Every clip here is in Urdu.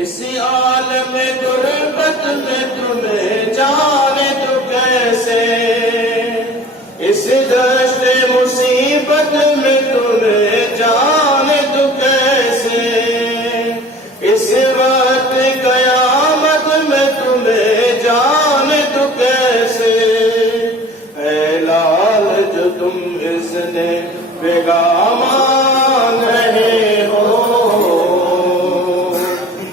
اس عالم غربت میں تمہیں جانے تو کیسے، اس دشت مصیبت میں تمہیں جانے تو کیسے، اس وقت قیامت میں تمہیں جانے تو کیسے، اے لال جو تم اس نے بیگامان رہے ہو،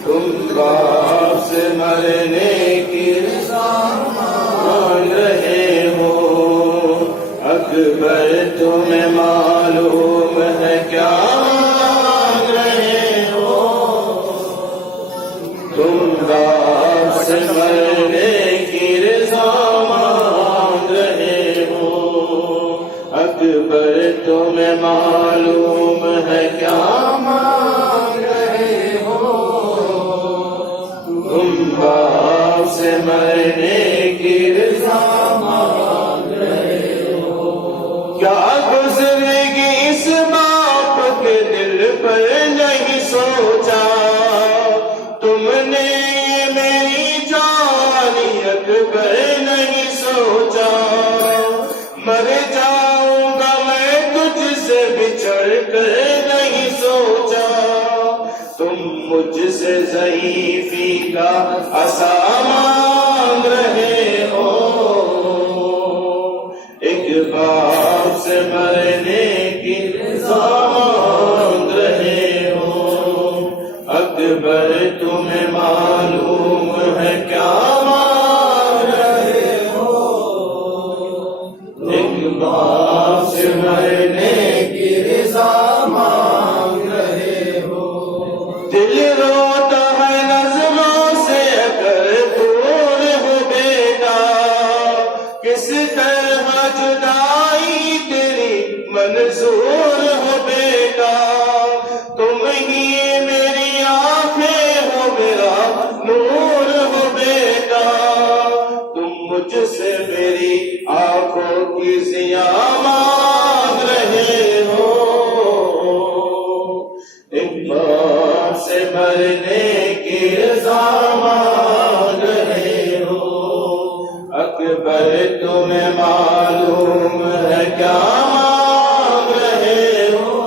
تم باپ سے مرنے کی رضا مان رہے ہو، اکبر تمہیں معلوم ہے کیا مان رہے ہو، تم باپ سے مرنے کی رضا مان رہے ہو، اکبر تمہیں معلوم ہے کیا مان رہے ہو، تم باپ سے مرنے کی رضا مان رہے ہو، کیا گزرے گی اس باپ کے دل پر نہیں سوچا، تم نے یہ میری جوانی اکبر نہیں سوچا، مر جاؤں گا میں تجھ سے بچھڑ کر نہیں سوچا، تم مجھ سے ضعیفی کا عصا مانگ رہے ہو، ایک باپ سے مرنے کی رضا مانگ رہے ہو، اکبر تمہیں معلوم ہے کیا مانگ رہے ہو، ایک باپ سے مرنے کی رضا مانگ رہے ہو، دل روتا ہے نظروں سے اگر دور ہو بیٹا، کس طرح جدائی تیری منظور ہو بیٹا، تم ہی میری آنکھیں ہو میرا نور ہو بیٹا، تم مجھ سے میری آنکھوں کی ضیا مانگ رہے ہو، ایک باپ سے مرنے کی رضا مانگ رہے ہو، اکبر تمہیں معلوم ہے کیا مانگ رہے ہو،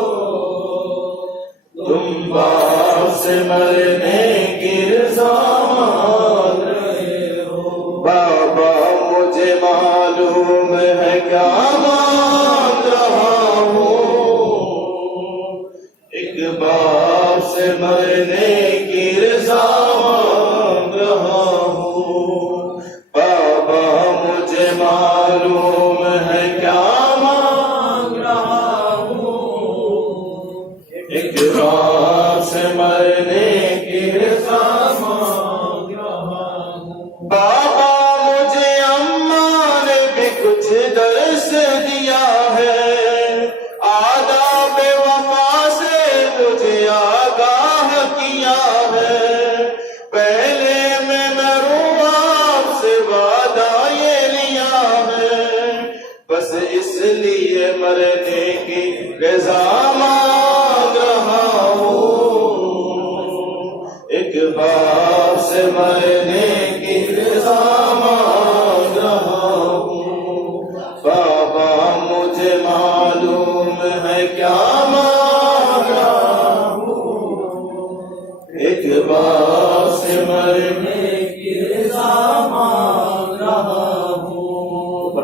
تم باپ سے مرنے کی رضا مانگ رہے ہو، بابا مجھے معلوم ہے کیا مانگ رہا ہوں، ایک باپ سے مرنے کی رضا مانگ رہا ہوں، بابا مجھے معلوم ہے کیا مانگ رہا ہوں، ایک باپ سے مرنے کی رضا مانگ رہا ہوں، بابا مجھے اماں نے بھی کچھ درس دیا ہے، آداب وفا سے مجھے آگاہ کیا ہے، پہلے میں مروں آپ سے وعدہ یہ لیا ہے، بس اس لیے مرنے کی رضا مانگ رہا ہوں، ایک باپ سے مرنے کی رضا مانگ رہا ہوں، بابا مجھے معلوم ہے کیا مانگ رہا ہوں، ایک باپ سے مرنے کی رضا مانگ رہا ہوں،